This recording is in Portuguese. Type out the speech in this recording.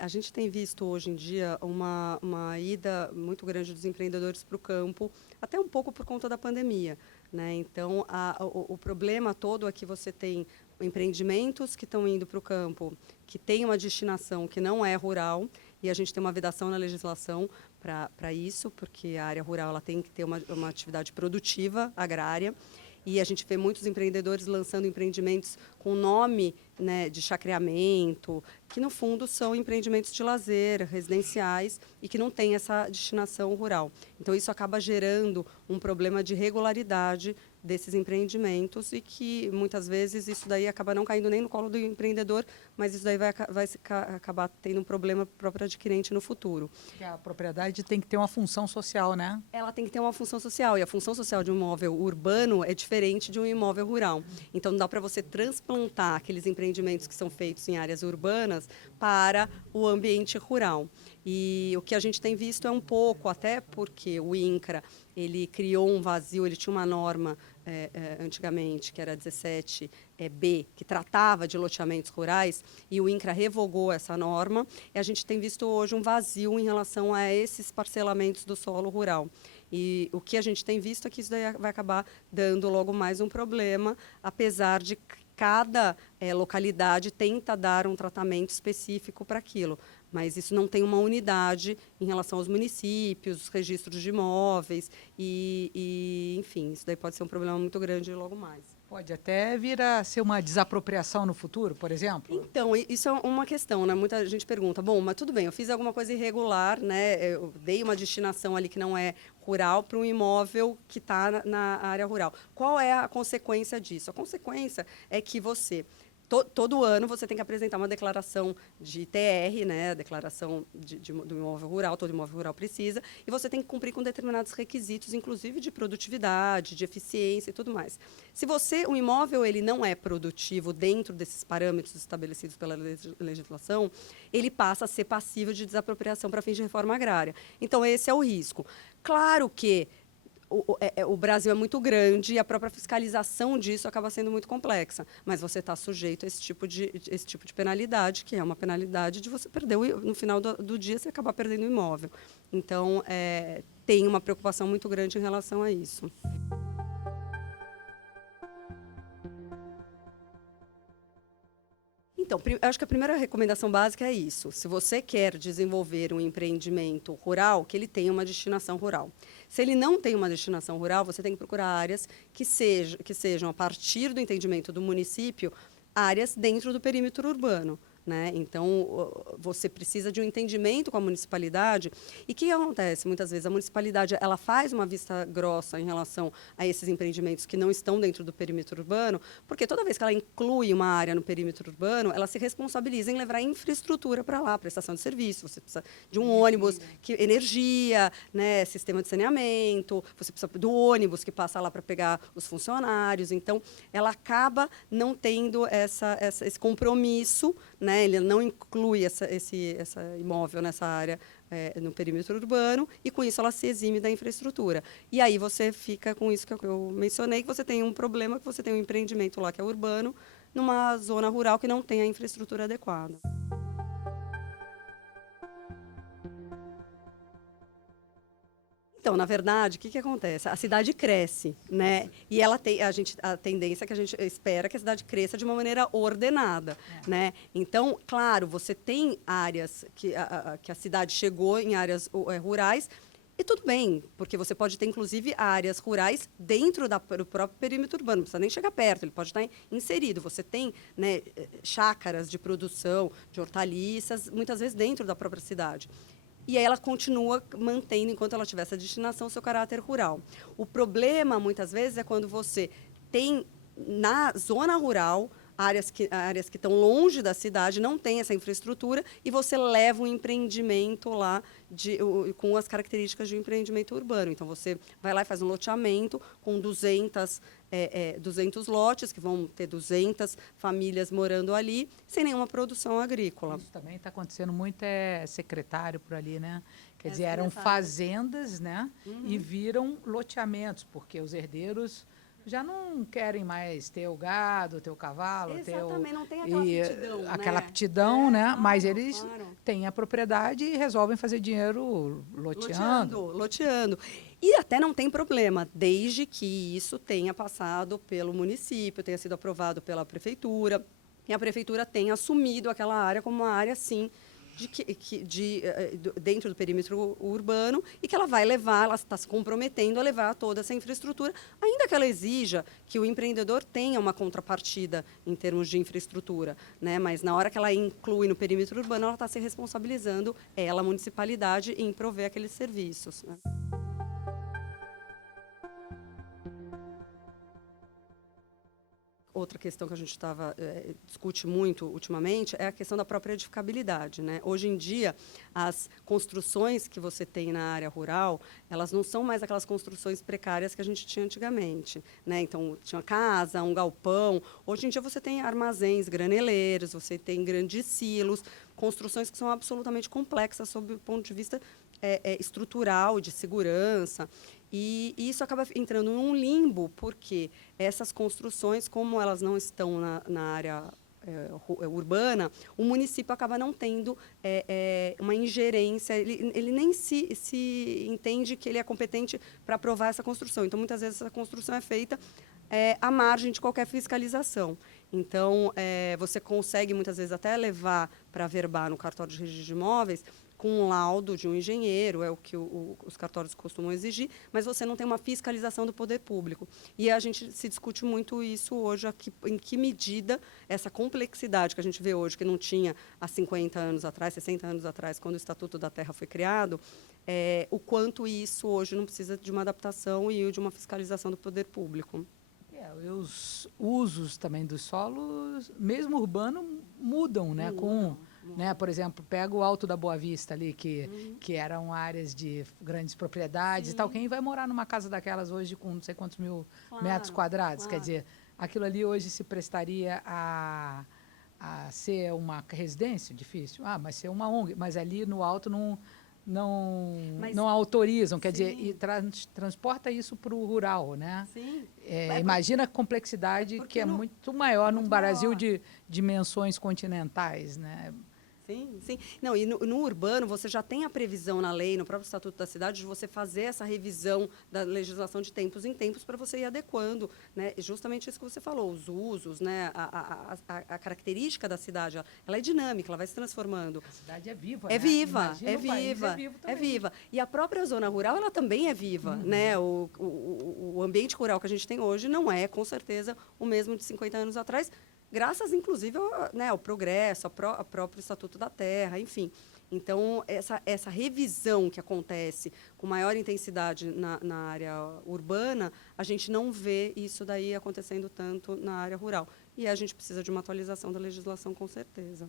A gente tem visto hoje em dia uma ida muito grande dos empreendedores para o campo, até um pouco por conta da pandemia, né? Então, o problema todo é que você tem empreendimentos que estão indo para o campo, que tem uma destinação que não é rural, e a gente tem uma vedação na legislação para isso, porque a área rural ela tem que ter uma atividade produtiva agrária. E a gente vê muitos empreendedores lançando empreendimentos com nome, né, de chacreamento, que no fundo são empreendimentos de lazer, residenciais, e que não têm essa destinação rural. Então isso acaba gerando um problema de regularidade desses empreendimentos e que muitas vezes isso daí acaba não caindo nem no colo do empreendedor, mas isso daí acabar tendo um problema para o próprio adquirente no futuro. Que a propriedade tem que ter uma função social, né? Ela tem que ter uma função social, e a função social de um imóvel urbano é diferente de um imóvel rural. Então, não dá para você transplantar aqueles empreendimentos que são feitos em áreas urbanas para o ambiente rural. E o que a gente tem visto é um pouco, até porque o INCRA, ele criou um vazio, ele tinha uma norma antigamente, que era 17B, que tratava de loteamentos rurais, e o INCRA revogou essa norma, e a gente tem visto hoje um vazio em relação a esses parcelamentos do solo rural. E o que a gente tem visto é que isso daí vai acabar dando logo mais um problema, apesar de cada localidade tenta dar um tratamento específico para aquilo. Mas isso não tem uma unidade em relação aos municípios, os registros de imóveis, enfim, isso daí pode ser um problema muito grande logo mais. Pode até vir a ser uma desapropriação no futuro, por exemplo? Então, isso é uma questão, né? Muita gente pergunta, bom, mas tudo bem, eu fiz alguma coisa irregular, né? Eu dei uma destinação ali que não é rural para um imóvel que está na área rural. Qual é a consequência disso? A consequência é que você todo ano você tem que apresentar uma declaração de ITR, né, a declaração do imóvel rural, todo imóvel rural precisa, e você tem que cumprir com determinados requisitos, inclusive de produtividade, de eficiência e tudo mais. Se o imóvel ele não é produtivo dentro desses parâmetros estabelecidos pela legislação, ele passa a ser passível de desapropriação para fins de reforma agrária. Então, esse é o risco. Claro que o Brasil é muito grande e a própria fiscalização disso acaba sendo muito complexa. Mas você está sujeito a esse tipo de penalidade, que é uma penalidade de você perder, no final do dia, você acabar perdendo o imóvel. Então, tem uma preocupação muito grande em relação a isso. Então, acho que a primeira recomendação básica é isso. Se você quer desenvolver um empreendimento rural, que ele tenha uma destinação rural. Se ele não tem uma destinação rural, você tem que procurar áreas que sejam, a partir do entendimento do município, áreas dentro do perímetro urbano. Né? Então, você precisa de um entendimento com a municipalidade. E o que acontece? Muitas vezes a municipalidade ela faz uma vista grossa em relação a esses empreendimentos que não estão dentro do perímetro urbano, porque toda vez que ela inclui uma área no perímetro urbano, ela se responsabiliza em levar infraestrutura para lá, prestação de serviço. Você precisa de um ônibus, energia, né, sistema de saneamento, você precisa do ônibus que passa lá para pegar os funcionários. Então, ela acaba não tendo esse compromisso, né? Ele não inclui esse imóvel nessa área no perímetro urbano e, com isso, ela se exime da infraestrutura. E aí você fica com isso que eu mencionei, que você tem um problema, que você tem um empreendimento lá que é urbano, numa zona rural que não tem a infraestrutura adequada. Então, na verdade, o que acontece? A cidade cresce, né? E ela tem a tendência que a gente espera que a cidade cresça de uma maneira ordenada, né? Então, claro, você tem áreas que a cidade chegou em áreas rurais. E tudo bem, porque você pode ter, inclusive, áreas rurais dentro do próprio perímetro urbano, não precisa nem chegar perto, ele pode estar inserido. Você tem, né, chácaras de produção de hortaliças, muitas vezes dentro da própria cidade. E aí ela continua mantendo, enquanto ela tiver essa destinação, seu caráter rural. O problema, muitas vezes, é quando você tem, na zona rural, áreas que estão longe da cidade, não tem essa infraestrutura, e você leva um empreendimento lá com as características de um empreendimento urbano. Então, você vai lá e faz um loteamento com 200 lotes, que vão ter 200 famílias morando ali, sem nenhuma produção agrícola. Isso também está acontecendo muito, secretário por ali, né? Quer dizer, eram fazendas, né? Uhum. E viram loteamentos, porque os herdeiros já não querem mais ter o gado, ter o cavalo, Exatamente, não tem aquela aptidão, né? aquela aptidão, né? Claro, Mas eles claro. têm a propriedade e resolvem fazer dinheiro loteando. Loteando. E até não tem problema, desde que isso tenha passado pelo município, tenha sido aprovado pela prefeitura, e a prefeitura tenha assumido aquela área como uma área, sim, dentro do perímetro urbano, e que ela vai levar, ela está se comprometendo a levar toda essa infraestrutura, ainda que ela exija que o empreendedor tenha uma contrapartida em termos de infraestrutura, né? Mas na hora que ela inclui no perímetro urbano, ela está se responsabilizando, ela, a municipalidade, em prover aqueles serviços, né? Outra questão que a gente discute muito ultimamente é a questão da própria edificabilidade, né? Hoje em dia, as construções que você tem na área rural, elas não são mais aquelas construções precárias que a gente tinha antigamente, né? Então, tinha casa, um galpão. Hoje em dia, você tem armazéns graneleiros, você tem grandes silos, construções que são absolutamente complexas sob o ponto de vista estrutural, de segurança. E isso acaba entrando num limbo, porque essas construções, como elas não estão na área urbana, o município acaba não tendo uma ingerência, ele nem se entende que ele é competente para aprovar essa construção. Então, muitas vezes, essa construção é feita à margem de qualquer fiscalização. Então, você consegue, muitas vezes, até levar para verbar no cartório de registro de imóveis com um laudo de um engenheiro, é o que os cartórios costumam exigir, mas você não tem uma fiscalização do poder público. E a gente se discute muito isso hoje, em que medida essa complexidade que a gente vê hoje, que não tinha há 50 anos atrás, 60 anos atrás, quando o Estatuto da Terra foi criado, o quanto isso hoje não precisa de uma adaptação e de uma fiscalização do poder público. E os usos também dos solos, mesmo urbano, mudam, né? Né, por exemplo, pega o Alto da Boa Vista ali, que eram áreas de grandes propriedades e tal. Quem vai morar numa casa daquelas hoje com não sei quantos mil metros quadrados? Quer dizer, aquilo ali hoje se prestaria a ser uma residência? Difícil. Ah, mas ser uma ONG. Mas ali no alto não autorizam, quer dizer, e transporta isso para o rural, né? Sim. Imagina a complexidade que é muito maior num Brasil de dimensões continentais, né? Sim, sim. Não, e no urbano, você já tem a previsão na lei, no próprio Estatuto da Cidade, de você fazer essa revisão da legislação de tempos em tempos para você ir adequando, né? E justamente isso que você falou, os usos, né? A característica da cidade, ela é dinâmica, ela vai se transformando. A cidade é viva, É né? viva, Imagina é o país viva, vivo é também. viva. E a própria zona rural, ela também é viva, né? O ambiente rural que a gente tem hoje não é, com certeza, o mesmo de 50 anos atrás, graças, inclusive, ao progresso, ao próprio Estatuto da Terra, enfim. Então, essa revisão que acontece com maior intensidade na área urbana, a gente não vê isso daí acontecendo tanto na área rural. E a gente precisa de uma atualização da legislação, com certeza.